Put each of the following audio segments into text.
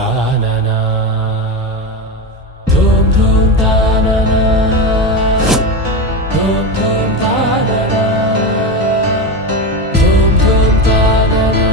తాననా ధూమ్ ధూమ్ తాననా ధూమ్ ధూమ్ తాననా ధూమ్ ధూమ్ తాననా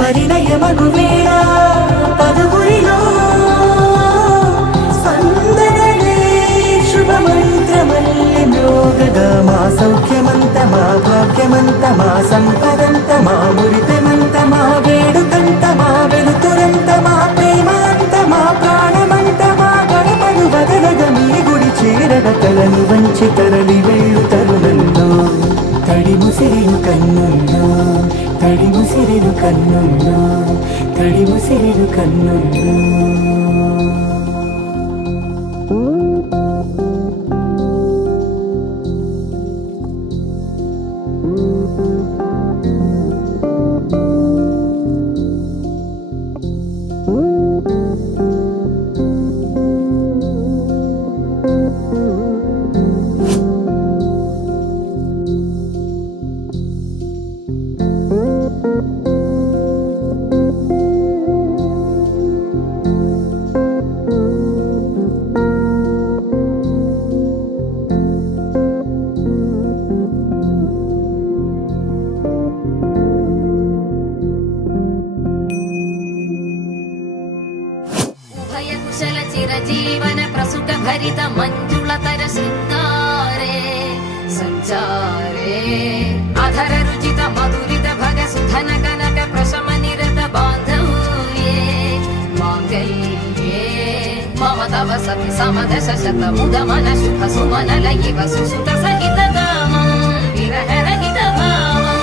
పరిణయమగువేళ పదుగురిలో స్పందనలే శుభమంత్రమల్లి మ్రోగగా మా సౌఖ్యమంత మా భాగ్యమంత మా సంపదంత మా మురితమంత మా వేడుకంత మా వెలుతురంత మా ప్రేమాంత మా ప్రాణమంత మా గడపను వదలగ మీ గుడి చేరగ తలను వంచి తరలి వెళ్ళు తరుణంలో తడి ముసిరిను కన్నుల్లో తడి ముసిరిను కన్నుల్లో తడి ముసిరిను కన్నుల్లో చిరజీవన ప్రసుట భరిత మంజుళతర శృంగారే సంచారే అధర రుచిత మధురిత భగ సుధన కనక ప్రశమ నిరత బాంధవ్యే మాంగళ్యే మమ తవ సతి సమదశ శత ముద మన శుభ సుమనల ఇవ సుసుత సహిత గామం విరహ రహిత భావం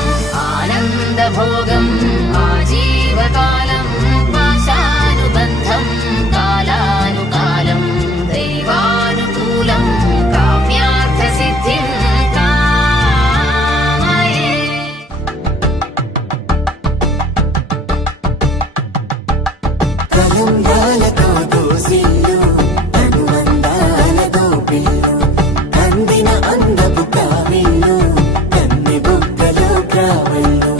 ఆనంద భోగం ఆజీవకాలం పాశానుబంధం కాలానుకాలం దైవానుకూలం కామ్యార్థ సిద్ధిం కామయే కలంగాలతో దోసిల్లు అనువందాలతో పిల్లు అందిన అందపు కావిల్లు కన్ని బుక్కలో కావళ్ళు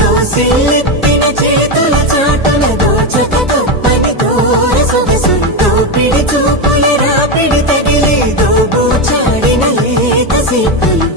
దోసిల్లెత్తిన చేతుల చాటున దోచక తప్పని దూర సొగసుంటూ పిడి చూపుల రాపిడి తగిలి దోబూచాడిన లేత సీకులు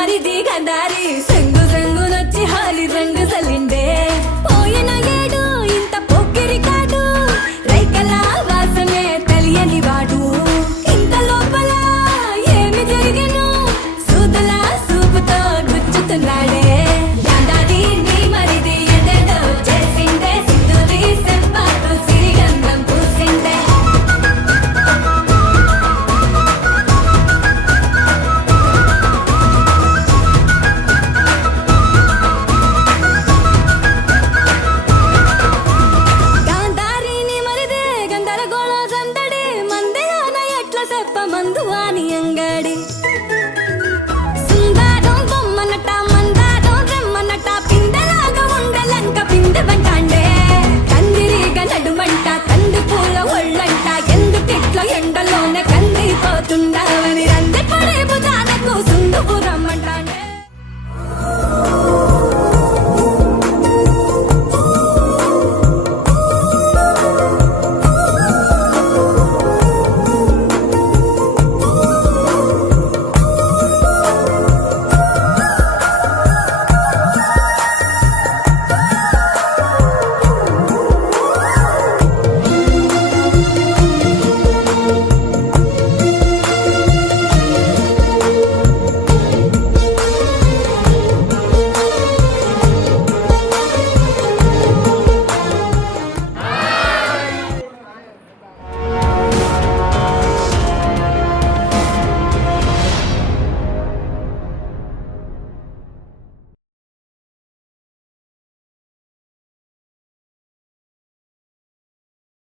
మరిది గంధారి